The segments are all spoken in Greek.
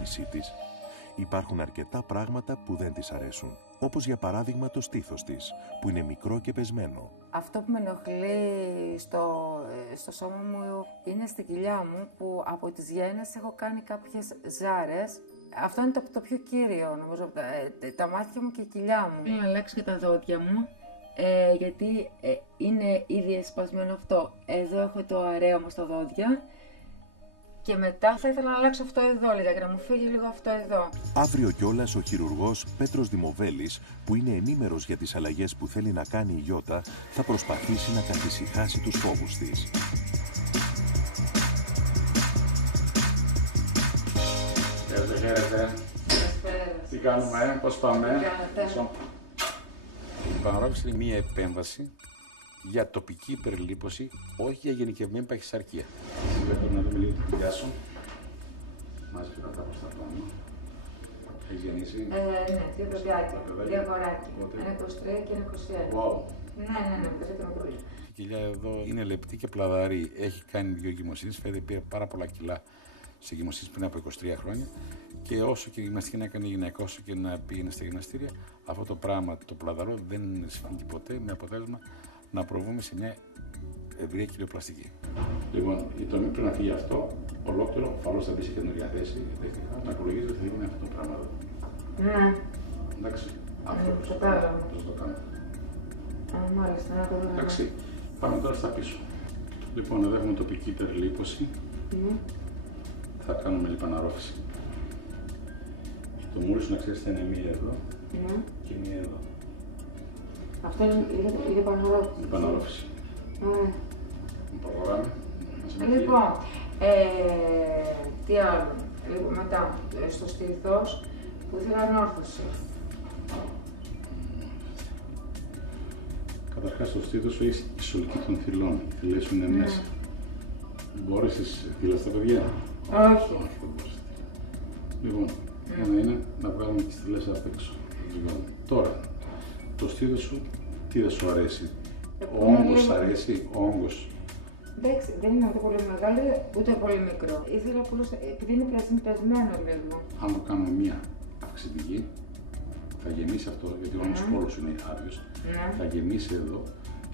εμφάνισή της, υπάρχουν αρκετά πράγματα που δεν της αρέσουν. Όπως για παράδειγμα το στήθος της, που είναι μικρό και πεσμένο. Αυτό που με ενοχλεί στο σώμα μου είναι στην κοιλιά μου, που από τις γέννες έχω κάνει κάποιες ζάρες. Αυτό είναι το πιο κύριο, νομίζω, τα μάτια μου και η κοιλιά μου. Θέλω να αλλάξω και τα δόντια μου, γιατί είναι ήδη εσπασμένο αυτό. Εδώ έχω το αρέωμα στα δόντια. Και μετά θα ήθελα να αλλάξω αυτό εδώ λίγα, για να μου φύγει λίγο αυτό εδώ. Αύριο κιόλας ο χειρουργός Πέτρος Δημοβέλης, που είναι ενήμερος για τις αλλαγές που θέλει να κάνει η Γιώτα, θα προσπαθήσει να καθησυχάσει τους φόβους της. Χαίρετε. Τι κάνουμε, πώς πάμε? Η πανορόφηση είναι μία επέμβαση για τοπική υπερλίπωση, όχι για γενικευμένη παχυσαρκία. Πρέπει να δούμε λίγο τη δουλειά σου. Μάζε και τα προς τα πάνω. Έχεις γεννήσει? Ναι, δύο παιδιάκια, δύο αγοράκια. Ένα 23 και ένα 21. Wow. Ναι, παιδί το μικρούλι. Η κοιλιά εδώ είναι λεπτή και πλαδαρή. Έχει κάνει 2 εγκυμοσύνες, φαίνεται πήρε πάρα πολλά κιλά σε εγκυμοσύνες πριν από 23 χρόνια. Και όσο και γυμναστική να κάνει η γυναίκα, όσο και να πήγαινε στα γυμναστήρια, αυτό το πράγμα, το πλαδαρό, δεν συμφωνεί ποτέ, με αποτέλεσμα να προβούμε σε μια ευρεία κοιλιοπλαστική. Λοιπόν, η τομή πρέπει να φύγει αυτό, ολόκληρο, φαλώς θα μπει σε καινούργια θέση, τεχνικά, να υπολογίζει ότι θα γίνει αυτό το πράγμα εδώ. Ναι. Εντάξει, αυτό πώς το κάνω. Μάλιστα, να το δούμε. Εντάξει, πάμε τώρα στα πίσω. Λοιπόν, εδώ έχουμε τοπική υπερλίπωση. Θα κάνουμε λιπαναρόφηση. Το μούρι σου να ξέρεις θα είναι μία εδώ και μία εδώ. Αυτό είναι η λιπαναρόφηση. Λιπαναρόφηση. Προχωράμε. Λοιπόν, τι άλλο. Λοιπόν, μετά, στο στήθος που ήθελα ανόρθωση. Καταρχάς στο στήθος σου έχεις η σωλική των θυλών. Οι θυλές σου είναι μέσα. Μπόρεσες θύλας τα παιδιά? Όχι. Όχι, δεν μπορείς. Λοιπόν, ένα είναι να βγάλουμε τις θυλές απ' έξω. Τώρα, το στήθος σου τι δεν σου αρέσει? Ο όγκος αρέσει, ο όγκος. Εντάξει, δεν είναι ούτε πολύ μεγάλο, ούτε πολύ μικρό. Ήθελα απλώς, επειδή είναι πεσμένο λίγο. Αν το κάνουμε μία αυξητική, θα γεμίσει αυτό, γιατί ο όγκος όλος είναι άδειος. Θα γεμίσει εδώ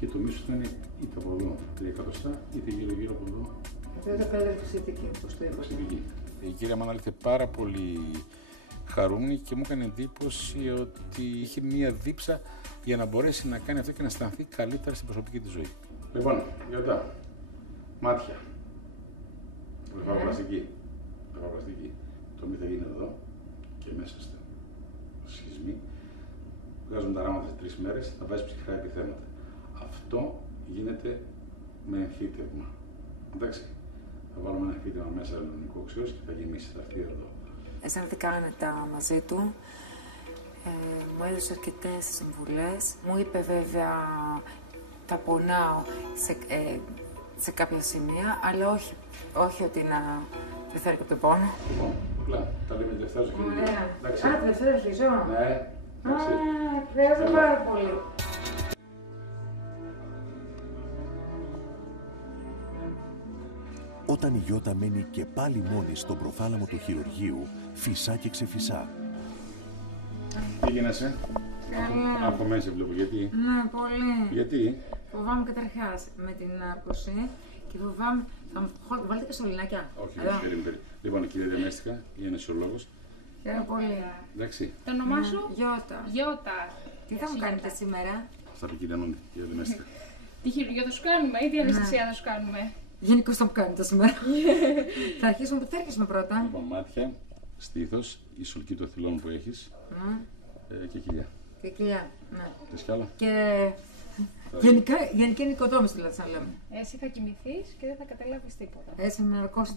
και το μίσο θα είναι είτε από εδώ 3 εκατοστά, είτε γύρω από εδώ. Αυτό είναι το καλύτερο αυξητική, όπως το είπα. Η κυρία Μάνα ήταν πάρα πολύ χαρούμενη και μου έκανε εντύπωση ότι είχε μία δίψα για να μπορέσει να κάνει αυτό και να αισθανθεί καλύτερα στην προσωπική της ζωή. Λοιπόν, Γιώτα, μάτια. Βλεφαροπλαστική. Το μη θα γίνει εδώ και μέσα στο σχισμή. Βγάζουμε τα ράματα σε 3 μέρες, θα βάζει ψυχρά επιθέματα. Αυτό γίνεται με εμφύτευμα. Εντάξει. Θα βάλουμε ένα εμφύτευμα μέσα ελληνικό οξέως και θα γεμίσει, θα έρθει εδώ. Αισθάνθηκα άνετα μαζί του. Μου έδωσε αρκετές συμβουλές. Μου είπε βέβαια τα πονάω σε κάποια σημεία, αλλά όχι ότι να δεν φέρει από τον πόνο. Λοιπόν, απλά τα λέμε τη Δευτέρα στο χειρουργείο. Α, τη Δευτέρα αρχίζω. Ναι. Χρειάζεται πάρα πολύ. Όταν η Γιώτα μένει και πάλι μόνη στον προθάλαμο του χειρουργείου, φυσά και ξεφυσά. Τι γίνεσαι? Καλά. Από μέσα βλέπω. Γιατί? Ναι, πολύ. Γιατί? Φοβάμαι καταρχάς με την άρκωση και φοβάμαι. Βάλτε και σωληνάκια. Όχι, περίμενε. Λοιπόν, η κυρία Διαμέστικα, η ανεσιολόγος. Χαίρομαι πολύ. Εντάξει. Το όνομά σου? Γιώτα. Τι θα μου κάνετε σήμερα? Θα πει κυρία Νόνη, κυρία Διαμέστικα. Τι χειρουργείο θα σου κάνουμε ή τι αναισθησία θα σου κάνουμε? Γενικώς θα μου κάνετε σήμερα. Θα αρχίσουμε πρώτα. Λοιπόν, μάτια, στήθος, η σωλική των θυλών που έχεις και κοιλιά. Και κοιλιά, ναι. Θες κι άλλα? Και γενική νοικοδόμηση δηλαδή, σαν λέμε. Εσύ θα κοιμηθείς και δεν θα καταλάβεις τίποτα. Έτσι με ναρκώσει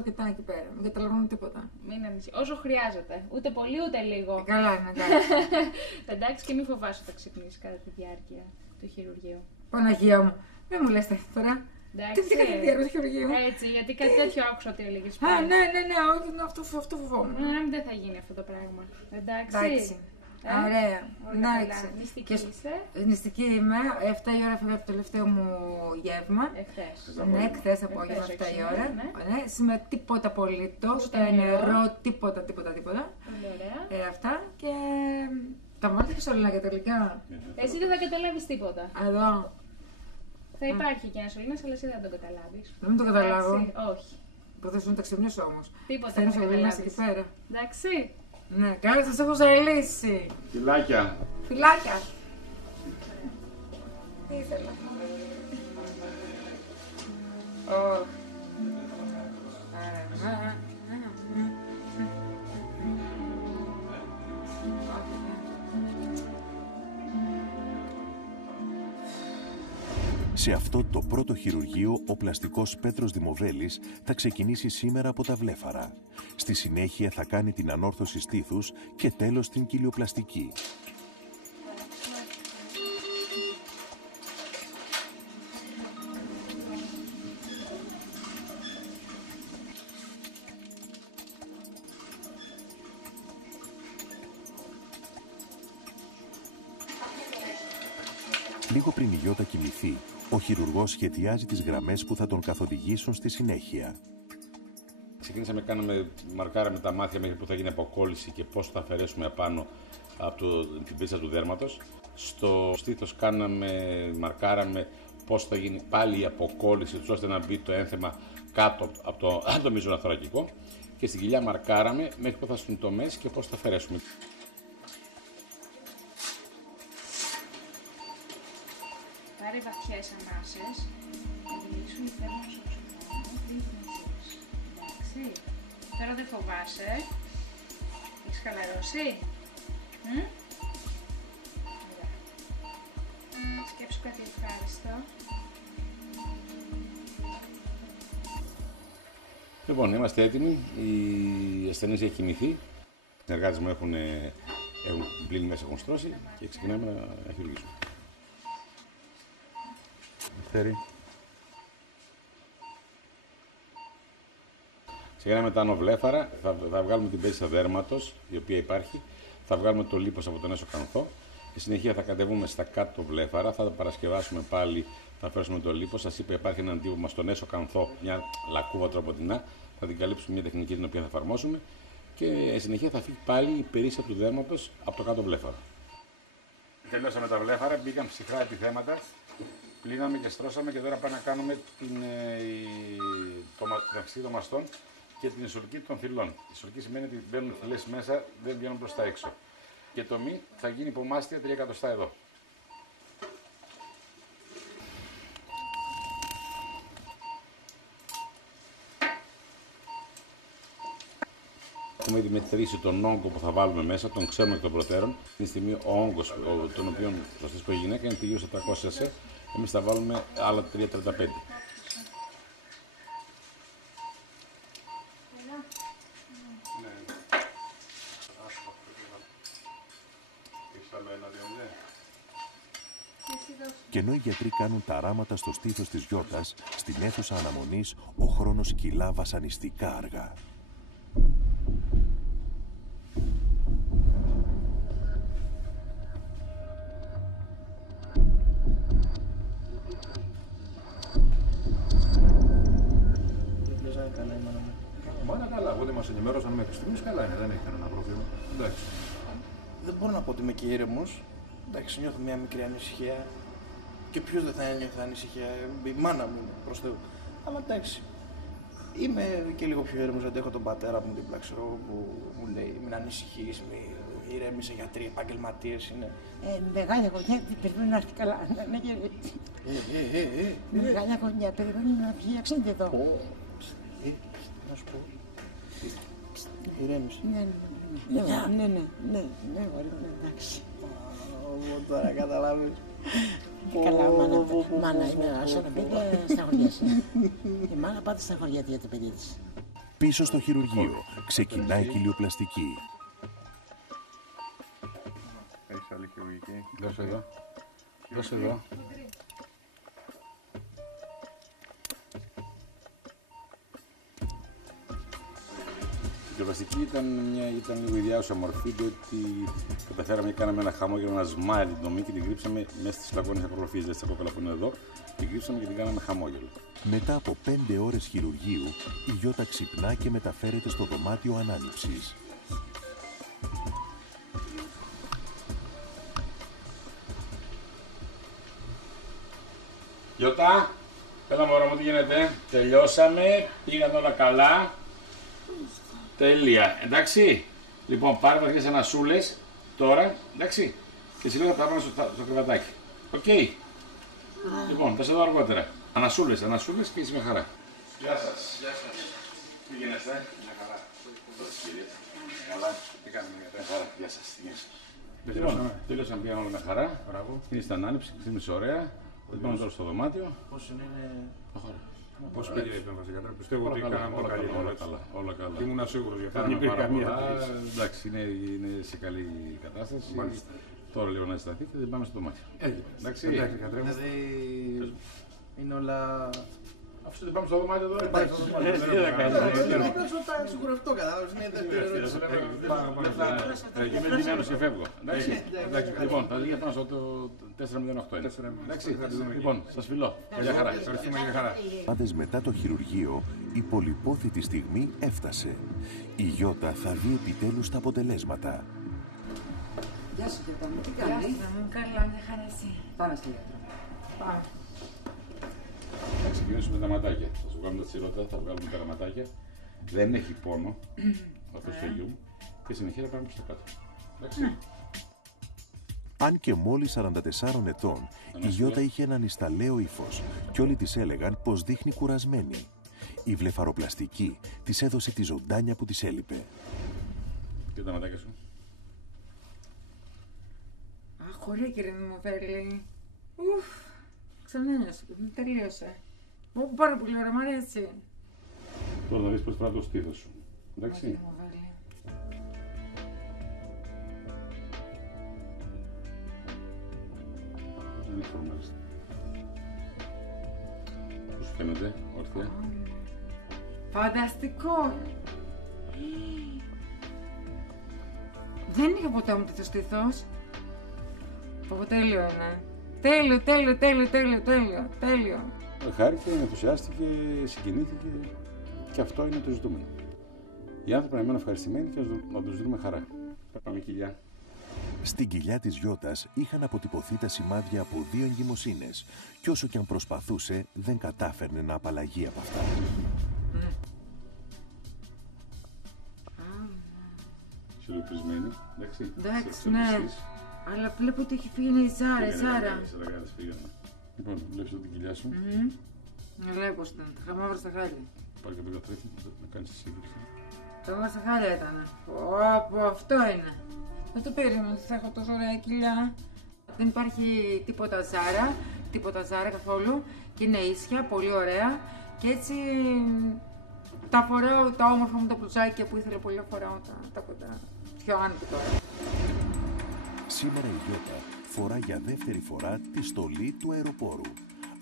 αρκετά εκεί πέρα. Δεν καταλαβαίνω τίποτα. Μην ανησυχείς. Όσο χρειάζεται. Ούτε πολύ ούτε λίγο. Καλά είναι, εντάξει. Εντάξει, και μην φοβάσαι ότι θα ξυπνήσεις κατά τη διάρκεια του χειρουργείου. Παναγία μου, δεν μου λες τέτοια τώρα. Τι κατά τη διάρκεια του χειρουργείου? Έτσι, γιατί κάτι τέτοιο άκουσα ότι έλεγες πριν. Α, ναι, όχι, αυτό φοβόμουν. Δεν θα γίνει αυτό το πράγμα. Εντάξει. Ωραία. Όλα Εντάξει. καλά. Νηστική Και είσαι. Νηστική είμαι. 7 η ώρα φεύγει από το τελευταίο μου γεύμα. Εχθές. Ναι, χθες απόγευμα, 7 η ώρα. Ναι. Ναι, σήμερα τίποτα απολύτως. Ούτε Το νερό. νερό, τίποτα. Πολύ ωραία. Αυτά και. Τα βάλτε και σωλήνα και τελικά. Εσύ δεν θα καταλάβεις τίποτα. Εδώ. Θα υπάρχει και ένα σωλήνας, αλλά εσύ δεν θα τον καταλάβεις. Δεν το καταλάβω. Εντάξει, όχι. Που θα σου να τα ξυπνήσω όμως. Τίποτα Θέλω δεν θα σωλήνα καταλάβεις. εκεί πέρα. Εντάξει. Ναι, καλά, σας έχω ζαλίσει. Φιλάκια. Φιλάκια. Τι ήθελα. Ωχ. Σε αυτό το πρώτο χειρουργείο, ο πλαστικός Πέτρος Δημοβέλης θα ξεκινήσει σήμερα από τα βλέφαρα. Στη συνέχεια θα κάνει την ανόρθωση στήθους και τέλος την κοιλιοπλαστική. Λίγο πριν η Γιώτα κοιμηθεί, ο χειρουργός σχεδιάζει τις γραμμές που θα τον καθοδηγήσουν στη συνέχεια. Ξεκινήσαμε, μαρκάραμε τα μάτια μέχρι που θα γίνει αποκόλληση και πώς θα αφαιρέσουμε απάνω από την πίτσα του δέρματος. Στο στήθος μαρκάραμε πώς θα γίνει πάλι η αποκόλληση, ώστε να μπει το ένθεμα κάτω από το μυζωναθωρακικό. Και στην κοιλιά μαρκάραμε μέχρι που θα στούν τομές και πώς θα αφαιρέσουμε. Πάρε βαθιές ανάσες, να δημιουργήσουν οι θέρμονες οξυγόνου πριν πνιγείς. Εντάξει. Τώρα δεν φοβάσαι. Έχεις χαλαρώσει. Ωραία. Σκέψου κάτι ευχάριστο. Λοιπόν, είμαστε έτοιμοι. Η ασθενής έχει κοιμηθεί. Οι συνεργάτες μου έχουν πλύνει μέσα, έχουν στρώσει και ξεκινάμε να χειρουργήσουμε. Ξεκινάμε τα άνω βλέφαρα, θα βγάλουμε την πέτσα δέρματος, η οποία υπάρχει, θα βγάλουμε το λίπος από τον έσω κανθό. Στη συνεχεία θα κατεβούμε στα κάτω βλέφαρα, θα τα παρασκευάσουμε πάλι, θα φέρουμε το λίπος. Σας είπα, υπάρχει ένα αντίβωμα στον έσω κανθό, μια λακκούβα τροποτινά, θα την καλύψουμε μια τεχνική την οποία θα εφαρμόσουμε και στη συνεχεία θα φύγει πάλι η περίσσια του δέρματος από το κάτω βλέφαρο. Τελειώσαμε τα βλέφαρα, μπήκαν ψυχρά επιθέματα. Πλύναμε και στρώσαμε και τώρα πάμε να κάνουμε την αυξή των μαστών και την ισορροπή των θυλών. Η ισορροπή σημαίνει ότι μπαίνουν θυλές μέσα, δεν βγαίνουν προς τα έξω. Και το μη θα γίνει υπομάστια 3 εκατοστά εδώ. Έχουμε ήδη μετρήσει τον όγκο που θα βάλουμε μέσα, τον ξέρουμε εκ των προτέρων. Αυτή τη στιγμή ο όγκος τον οποίο θα στήσει η γυναίκα είναι γύρω στα 300 cc. Εμείς θα βάλουμε άλλα 3,35. Και ενώ οι γιατροί κάνουν τα ράματα στο στήθος της Γιώτας, στην αίθουσα αναμονής ο χρόνος κυλά βασανιστικά αργά. Μάνα καλά, εγώ δεν μας ενημέρωσαν μέχρι στιγμής, καλά είναι, δεν έχει κανένα πρόβλημα. Εντάξει. Δεν μπορώ να πω ότι είμαι και ήρεμος. Εντάξει, νιώθω μια μικρή ανησυχία. Και ποιος δεν θα ένιωθε ανησυχία, η μάνα μου προς Θεού. Αλλά εντάξει, είμαι και λίγο πιο ήρεμος γιατί έχω τον πατέρα μου δίπλα, ξέρω, που μου λέει μην ανησυχείς, μην ηρέμησε, γιατροί, επαγγελματίες είναι. Μεγάλη αγωνία, περιμένω να έρθει καλά. Μεγάλη αγωνία, περιμένω να βγει αξίνητη εδώ. Να σου πω. Ηρέμησε. Ναι, εντάξει. Τώρα καταλάβεις. Καλά, μάνα είναι ασορροπή και σταγωριέσαι. Η μάνα πάντα σταγωριέται για το παιδί της. Πίσω στο χειρουργείο ξεκινάει η κοιλιοπλαστική. Έχεις άλλη χειρουργική. Δώσε εδώ. Δώσε εδώ. κοιλιοπλαστική ήταν λίγο ιδιάζουσα μορφή, διότι καταφέραμε και κάναμε ένα χαμόγελο, ένα σμάιλ την τομή και την κρύψαμε μέσα στις λαγόνες ακροφύης, δηλαδή στα κόκκαλα που είναι εδώ, την κρύψαμε και την κάναμε χαμόγελο. Μετά από 5 ώρες χειρουργείου, η Γιώτα ξυπνά και μεταφέρεται στο δωμάτιο ανάληψης. Γιώτα, έλα μωρό μου, τι γίνεται, τελειώσαμε, πήγαν όλα καλά. Τέλεια, εντάξει. Λοιπόν, πάρε βαθιές ανασούλες τώρα, εντάξει. Και σε λίγο θα πάμε στο κρεβατάκι. Οκ. Λοιπόν, θα σε δω αργότερα. Ανασούλες και είσαι με χαρά. Γεια σας. Γεια σας. Τι γίνεστε, μια χαρά. Καλά, τι κάνουμε για χαρά. Γεια σας, τι γίνεστε. Λοιπόν, τέλειωσαν, πήγαν όλα με χαρά. Είναι στην ανάληψη, ξύπνησε ωραία. Θα πάμε τώρα στο δωμάτιο. Πώς είναι... Πώς πήγε η επέμβαση, πιστεύω ότι κάναμε όλα καλά. Όλα καλά. Ήμουν σίγουρος για αυτό. Δεν υπήρχε καμία αντίρρηση. Εντάξει, είναι σε καλή κατάσταση. Τώρα λίγο να ζηταθεί και δεν πάμε στο δωμάτιο. Εντάξει, δηλαδή είναι όλα... Αφού δεν πάμε στο δωμάτιο εδώ, εντάξει. Απλά σιγουρευτώ, κατάλαβες, είναι η δεύτερη ερώτηση. Είμαι και φεύγω. Λοιπόν, θα δείτε πάνω στο 408. Λοιπόν, σας φιλώ. Για χαρά. Άδες μετά το χειρουργείο, η πολυπόθητη στιγμή έφτασε. Η Γιώτα θα δει επιτέλους τα αποτελέσματα. Γεια σου, Γιώτα μου, τι κάνεις? Γεια σου, καλά, μια χαρά εσύ. Πάμε στο γιατρό. Πάμε. Θα ξεκινήσουμε τα ματάκια. Θα σου κάνουμε τα τσιρότα, θα βγάλουμε τα ματάκια. Δεν έχει πόνο αυτό το χέρι μου και συνεχεία θα πάμε προς τα κάτω. Εντάξει. Αν και μόλις 44 ετών, η Γιώτα είχε έναν ισταλέο ύφος και όλοι της έλεγαν πως δείχνει κουρασμένη. Η βλεφαροπλαστική της έδωσε τη ζωντάνια που της έλειπε. Και τα ματάκια σου. Αχ, ωραία κύριε Δημοβέλη. Ουφ, ξανένιωσα, τελείωσε. Πάρα πολύ ωραία, μ' αρέσει. Τώρα θα δεις πώς πράγμα το στήθος σου. Εντάξει. Δεν έχω μάλιστα. Πώς σου φαίνεται, όρθια. Φανταστικό. Δεν είχα ποτέ μου τέτοιο στήθος. Τέλειο είναι. Τέλειο. Χάρηκε, ενθουσιάστηκε, συγκινήθηκε και αυτό είναι το ζητούμενο. Οι άνθρωποι να μένουν ευχαριστημένοι και να τους δίνουμε χαρά. Θα πάμε κοιλιά. Στην κοιλιά της Γιώτας είχαν αποτυπωθεί τα σημάδια από 2 εγκυμοσύνες και όσο κι αν προσπαθούσε δεν κατάφερνε να απαλλαγεί από αυτά. Συλλογισμένη, εντάξει. Εντάξει, ναι. Αλλά βλέπω ότι έχει φύγει η Ζάρα. Λοιπόν, βλέπεις εδώ την κοιλιά σου. Βλέπω πως ήταν, χαμόγρα στα χάλια. Πάρε και τον καθρέφτη να κάνεις τη σύγκριση. Το χαμόγρα στα χάλια ήταν. Από αυτό είναι. Δεν το περίμενα ότι θα έχω τόσο ωραία κοιλιά. Δεν υπάρχει τίποτα Ζάρα καθόλου. Και είναι ίσια, πολύ ωραία. Και έτσι τα φοράω τα όμορφα μου τα μπλουζάκια που ήθελα πολύ να φοράω τα κοντά. Πιο άνετα τώρα. Σήμερα η Γιώτα φορά για δεύτερη φορά τη στολή του αεροπόρου.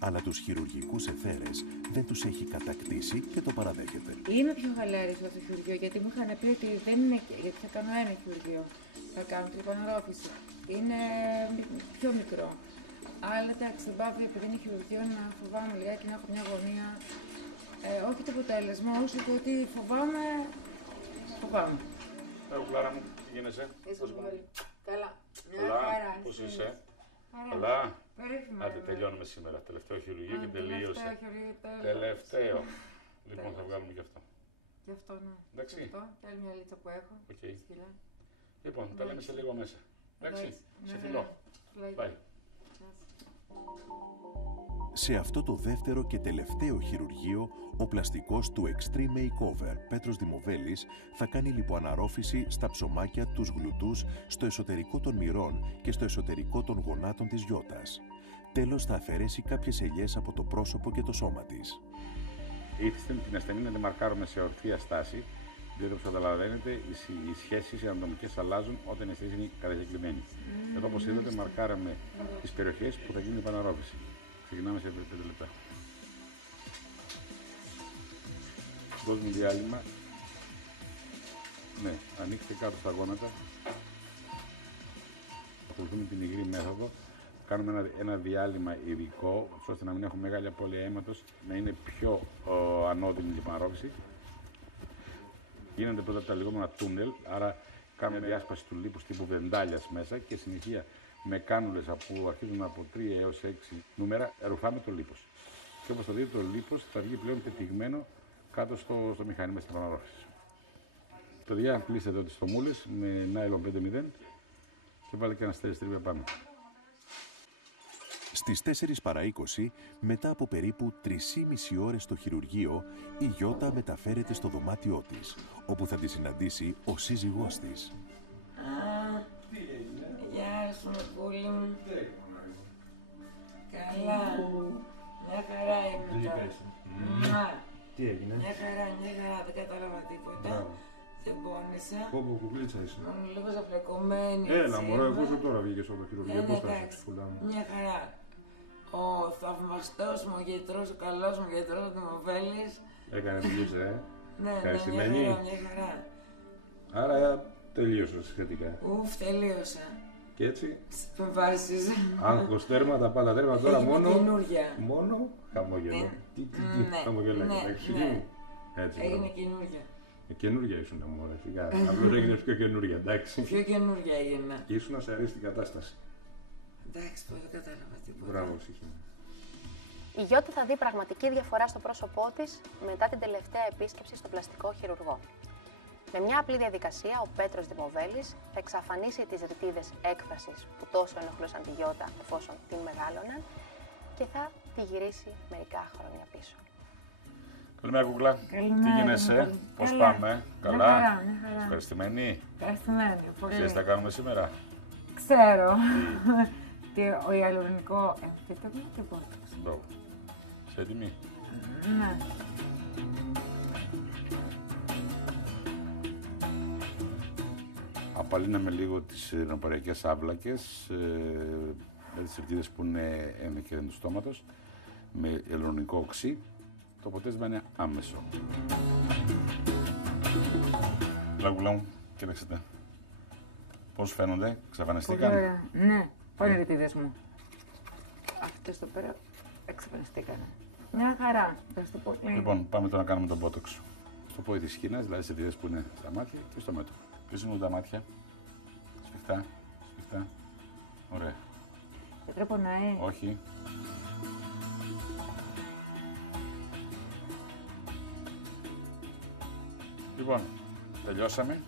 Αλλά τους χειρουργικούς εθέρες δεν τους έχει κατακτήσει και το παραδέχεται. Είμαι πιο χαλάρης στο χειρουργείο γιατί μου είχαν πει ότι δεν είναι. Γιατί θα κάνω ένα χειρουργείο. Θα κάνω την επαναρρόφηση. Είναι πιο μικρό. Αλλά εντάξει, δεν πάω επειδή είναι χειρουργείο να φοβάμαι λιγάκι να έχω μια γωνία. Όχι το αποτέλεσμα, όσο και ότι φοβάμαι. Κλάρα μου, τι γίνεσαι? Καλά. Καλά, πώς είσαι? Καλά. Περίφημα. Άντε, τελειώνουμε σήμερα. Τελευταίο χειρουργείο και τελείωσε. Τελευταίο. Λοιπόν, θα βγάλουμε και αυτό. Γι' αυτό, ναι. Εντάξει. Αυτό και άλλη μια λίτσα που έχω. Λοιπόν, τα λέμε σε λίγο μέσα. Εντάξει. Σε φιλώ. Bye. Σε αυτό το δεύτερο και τελευταίο χειρουργείο, ο πλαστικός του Extreme Makeover Πέτρος Δημοβέλης θα κάνει λιποαναρρόφηση στα ψωμάκια, τους γλουτούς, στο εσωτερικό των μυρών και στο εσωτερικό των γονάτων της Γιώτας. Τέλος θα αφαιρέσει κάποιες ελιές από το πρόσωπο και το σώμα της. Ήθιστε την ασθενή να τη μαρκάρουμε σε ορθία στάση, διότι όπως καταλαβαίνετε οι σχέσεις οι ανατομικές αλλάζουν όταν η αισθήση είναι κατακεκριμένη. Εδώ όπως είδατε μαρκάραμε τις περιοχές που θα γίνει η επαναρρόφηση. Ξεκινάμε σε 5 λεπτά. Δώσουμε διάλειμμα Ναι, ανοίξτε κάτω στα γόνατα. Ακολουθούμε την υγρή μέθοδο. Κάνουμε ένα διάλειμμα ειδικό, ώστε να μην έχουμε μεγάλη απώλεια αίματος, να είναι πιο ανώδυνη η λιπαρόφυση. Γίνονται πρώτα τα λεγόμενα τούνελ, άρα κάνουμε διάσπαση του λίπους τύπου βεντάλιας μέσα και συνεχεία με κάνουλες που αρχίζουν από 3 έως 6 νούμερα, ρουφάμε το λίπος. Και όπως θα δείτε, το λίπος θα βγει πλέον πετυγμένο κάτω στο μηχάνημα στην επαναρρόφηση. Παιδιά, πλήστε εδώ τις στομούλες με νάιλον 5-0 και βάλτε και ένα στέριστρι πάνω. Στις 4 παρά 20, μετά από περίπου 3,5 ώρες στο χειρουργείο, η Γιώτα μεταφέρεται στο δωμάτιό της, όπου θα τη συναντήσει ο σύζυγός της. Γεια σου, πούλη μου. Καλά. Μια χαρά είμαι τώρα. Τι έγινε? Μια χαρά, δεν κατάλαβα τίποτα. Δεν πόνεσα. Πόπο, κουκλίτσα είσαι. Ήμουν λίγο ζαφλεκωμένη. Έλα, μωρό, εγώ σου τώρα βγήκες από το χειρουργείο. Πώς θα είσαι, πουλά μου? Μια χαρά. Ο θαυμαστός μου γιατρός, ο καλός μου γιατρός, ο Δημοβέλης. Έκανε δουλειά, Ναι, ευχαριστημένη. μια χαρά. Άρα τελείωσε σχετικά. Ουφ, τελείωσα. Και έτσι. Με βάζεις. Άγχος, τέρμα, τα πάντα τέρμα τώρα μόνο. Καινούργια. Μόνο χαμόγελο. Τι χαμόγελο έγινε. Έτσι. Έγινε καινούργια. Καινούργια ήσουν μόνο, σιγά. Απλώς έγινες πιο καινούργια, εντάξει. Πιο καινούργια έγινα. Ήσουν σε αρέστη κατάσταση. Εντάξει, δεν κατάλαβα τίποτα. Μπράβο, ψυχή. Η Γιώτα θα δει πραγματική διαφορά στο πρόσωπό της μετά την τελευταία επίσκεψη στον πλαστικό χειρουργό. Με μια απλή διαδικασία, ο Πέτρος Δημοβέλης θα εξαφανίσει τις ρητίδες έκφρασης που τόσο ενοχλούσαν τη Γιώτα εφόσον την μεγάλωναν και θα τη γυρίσει μερικά χρόνια πίσω. Καλημέρα, κουκλά. Τι γίνεσαι, πώς πάμε, καλά? Μια χαρά. Ευχαριστημένοι. Ευχαριστημένη, πολύ. Ξέρεις τι θα κάνουμε σήμερα? Ξέρω. Ο ιαλουρονικό εμφύτευμα και μπότοξ. Μπράβο. Είσαι έτοιμη? Ναι. Απαλύναμε λίγο τις ρινοπαριακές άβλακες με τις ρητίδες που είναι ενδεκέρεν του στόματος με ιαλουρονικό οξύ. Το αποτέλεσμα είναι άμεσο. Λαγουλά μου, κοίταξτε. Πώς φαίνονται, εξαφανιστήκαν? Πολύ ωραία. Ναι, πάνε οι ρητίδες μου. Αυτές εδώ πέρα εξαφανιστήκανε. Μια χαρά. Ευχαριστώ πολύ. Λοιπόν, πάμε τώρα να κάνουμε τον μπότοξ. Στο πόδι της σκήνας, δηλαδή στις ρητίδες που είναι στα μάτια και στο μέτωπο. Κλείσουν τα μάτια. Σφιχτά, σφιχτά. Ωραία. Δεν τρέπω να είναι. Όχι. Λοιπόν, τελειώσαμε.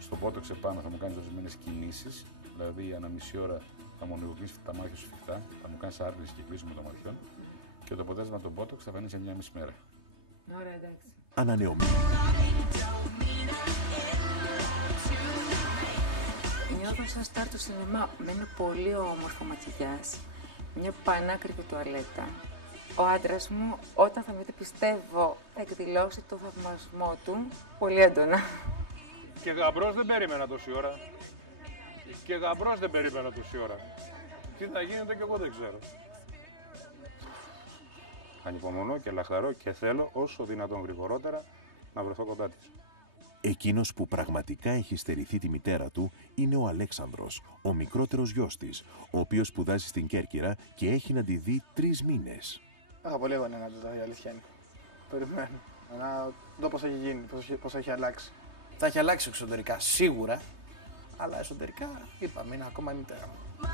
Στο μπότοξ επάνω θα μου κάνεις ορισμένες κινήσεις. Δηλαδή, ανά μισή ώρα θα μου ανοιγοκλείσει τα μάτια σου σφιχτά. Θα μου κάνεις άρπληση και κλείσιμο των ματιών. Και το αποτέλεσμα του μπότοξ θα φανεί σε 1,5 μέρα. Ωραία, εντάξει. Ανανεωμένη. Νιώθω σαν στάρ του σινεμά με ένα πολύ όμορφο μακιγιάζ, μια πανάκριβη τουαλέτα. Ο άντρας μου, όταν θα με δει, πιστεύω, θα εκδηλώσει το θαυμασμό του πολύ έντονα. Και γαμπρός δεν περίμενα τόση ώρα. Και γαμπρός δεν περίμενα τόση ώρα. Τι θα γίνεται και εγώ δεν ξέρω. Ανυπομονώ και λαχταρώ και θέλω όσο δυνατόν γρηγορότερα να βρεθώ κοντά της. Εκείνος που πραγματικά έχει στερηθεί τη μητέρα του είναι ο Αλέξανδρος, ο μικρότερος γιος της, ο οποίος σπουδάζει στην Κέρκυρα και έχει να τη δει 3 μήνες. Πολύ αγωνία να το δω, η αλήθεια είναι. Περιμένω. Να δω πώς έχει γίνει, πώς έχει αλλάξει. Θα έχει αλλάξει εξωτερικά, σίγουρα. Αλλά εσωτερικά, είπαμε, είναι ακόμα η μητέρα μου.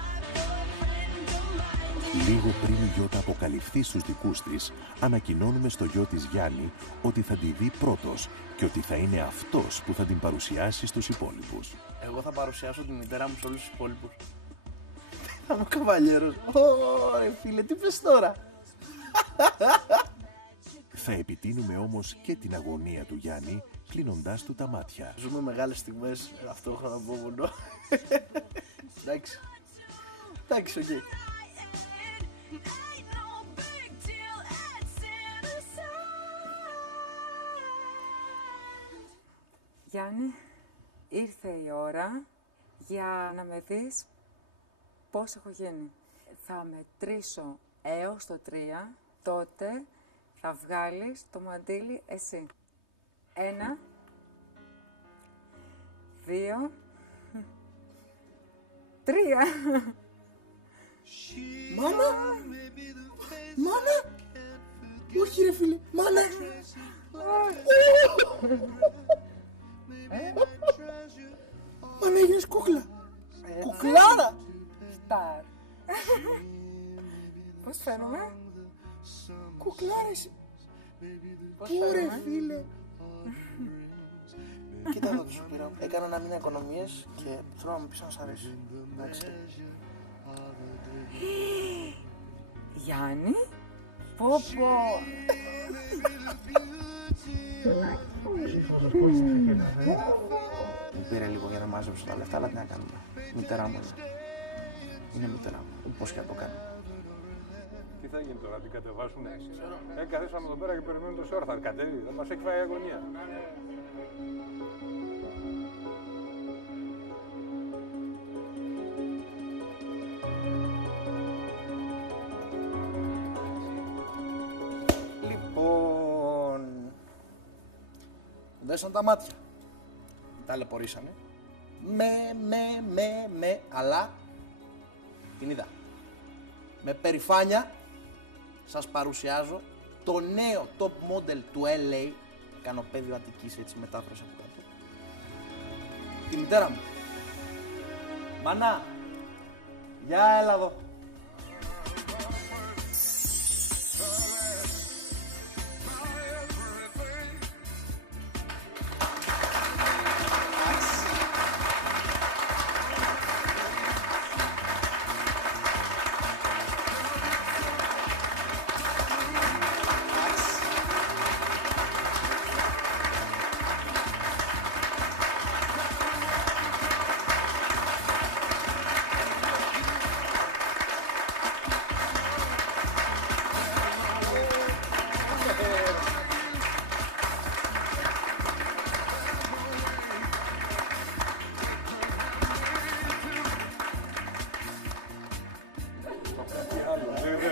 Λίγο πριν η Γιώτα αποκαλυφθεί στους δικούς της, ανακοινώνουμε στο γιο της Γιάννη ότι θα τη δει πρώτος και ότι θα είναι αυτός που θα την παρουσιάσει στους υπόλοιπους. Εγώ θα παρουσιάσω τη μητέρα μου σε όλους τους υπόλοιπους. Θα είμαι ο καβαλιέρος. Ωραία φίλε, τι πες τώρα. Θα επιτείνουμε όμως και την αγωνία του Γιάννη, κλείνοντάς του τα μάτια. Ζούμε μεγάλες στιγμές αυτόχρονα από μόνο. Εντάξει. Εντάξει, οκ. Γιάννη, ήρθε η ώρα για να με δεις πώς έχω γίνει. Θα μετρήσω έως το 3, τότε θα βγάλεις το μαντίλι εσύ. 1, 2, 3. Μάνα! Μάνα! Όχι ρε φίλε, μάνα! Μάνα, έγινες κούκλα! Κουκλάρα! Σταρ. Πώς φαίνομαι? Κουκλάρα εσύ! Πώς Πού ρε φαίνομαι? φίλε! Κοίτα εδώ τι σου πήρα. Έκανα ένα μήνα οικονομίες και θέλω να μου πεις αν σ' αρέσει. Εντάξει. Γιάννη, πω πω. Μου πήρε λίγο για να μάζεψω τα λεφτά, αλλά τι να κάνουμε. Μητέρα μου είναι μητέρα μου. Πώς και να το κάνω. Τι θα γίνει τώρα, την κατεβάσουνε? Καθίσαμε εδώ πέρα και περιμένουμε τόση ώρα. Θα κατέβει, δεν μας έχει φάει αγωνία. Λοιπόν, δέσαν τα μάτια. Ταλαιπωρήσανε. Αλλά την είδα. Με περηφάνεια σας παρουσιάζω το νέο top model του LA. Κάνω πέδιο Αττικής, έτσι μετάφραση από κάτω. Τη μητέρα μου. Μανά, για έλα εδώ.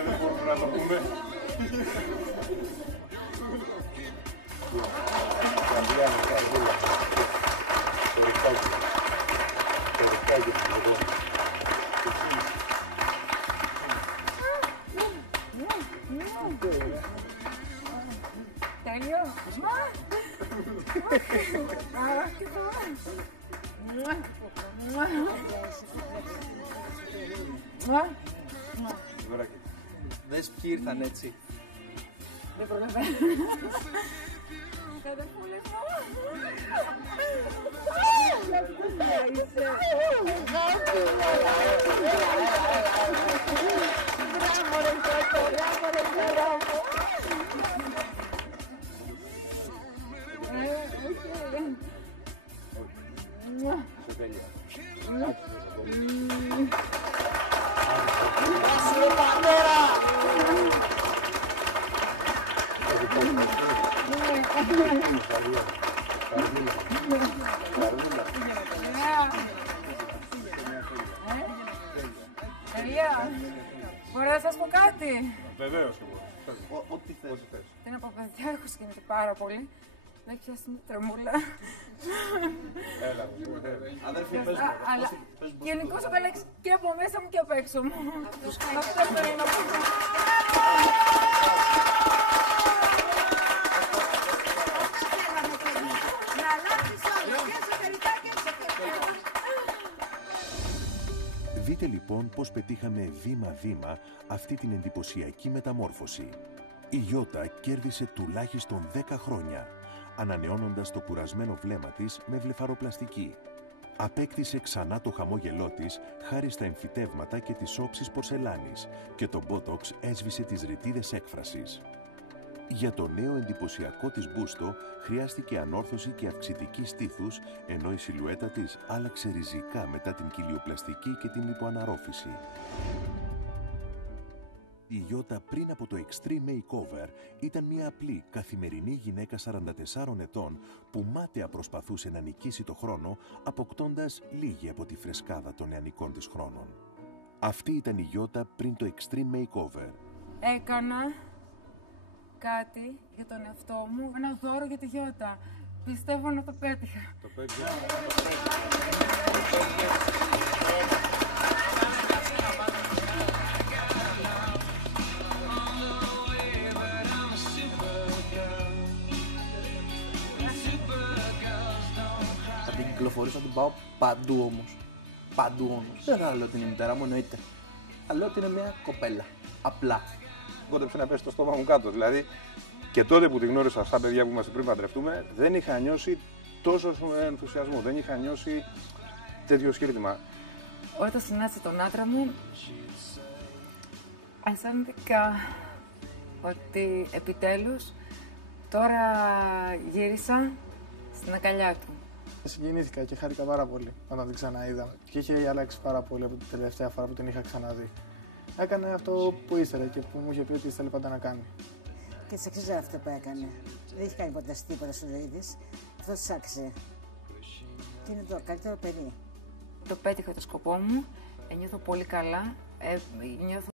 Δεν μπορούμε να το πούμε. Τέλειο. Δες ποιοι ήρθαν έτσι. Δεν προλαβαίνω. Καταφούλες μου. Μπράβο ρε Κώστο, μπράβο ρε μπράβο. Σε τέλεια. Τελεία. Μπορώ να σας πω κάτι? Βεβαίως και μπορείς. Ό,τι θες. Τι να πω παιδιά, έχω συγκινηθεί πάρα πολύ. Δεν πιάσει την τρεμούλα. Έλα, αδέρφη, πες μου. Αλλά γενικώς έχω αλλάξει και από μέσα μου και απ' έξω μου. Αυτό θέλω να πω. Να αλλάξεις όλα και εσωτερικά και εξωτερικά. Δείτε λοιπόν πώς πετύχαμε βήμα-βήμα αυτή την εντυπωσιακή μεταμόρφωση. Η Ιώτα κέρδισε τουλάχιστον 10 χρόνια, ανανεώνοντας το κουρασμένο βλέμμα της με βλεφαροπλαστική. Απέκτησε ξανά το χαμόγελό της χάρη στα εμφυτεύματα και τις όψεις πορσελάνης και το μπότοξ έσβησε τις ρητίδες έκφρασης. Για το νέο εντυπωσιακό της μπούστο χρειάστηκε ανόρθωση και αυξητική στήθους, ενώ η σιλουέτα της άλλαξε ριζικά μετά την κοιλιοπλαστική και την λιποαναρρόφηση. Η Ιώτα πριν από το Extreme Makeover ήταν μια απλή καθημερινή γυναίκα 44 ετών που μάταια προσπαθούσε να νικήσει το χρόνο, αποκτώντας λίγη από τη φρεσκάδα των νεανικών της χρόνων. Αυτή ήταν η Ιώτα πριν το Extreme Makeover. Έκανα κάτι για τον εαυτό μου, ένα δώρο για τη Ιώτα. Πιστεύω να το πέτυχα. Το πέτυχα. κυκλοφορήσω, θα την πάω παντού όμως. Παντού όμως. Δεν θα λέω ότι είναι η μητέρα μου, εννοείται. Θα λέω ότι είναι μια κοπέλα. Απλά. Κόντεψε να πέσει το στόμα μου κάτω. Δηλαδή, και τότε που τη γνώρισα, στα παιδιά που είμαστε πριν παντρευτούμε, δεν είχα νιώσει τόσο ενθουσιασμό. Δεν είχα νιώσει τέτοιο σκύρτημα. Όταν συνάντησα τον άντρα μου, αισθάνθηκα ότι επιτέλους τώρα γύρισα στην αγκαλιά του. Συγκινήθηκα και χάρηκα πάρα πολύ όταν την ξαναείδα και είχε αλλάξει πάρα πολύ από την τελευταία φορά που την είχα ξαναδεί. Έκανε αυτό που ήθελε και που μου είχε πει ότι ήθελε πάντα να κάνει. Και της αξίζει αυτό που έκανε. Δεν έχει κάνει ποτέ τίποτα στη ζωή της. Αυτό της άξιζε. Και είναι το καλύτερο παιδί. Το πέτυχα το σκοπό μου, νιώθω πολύ καλά, νιώθω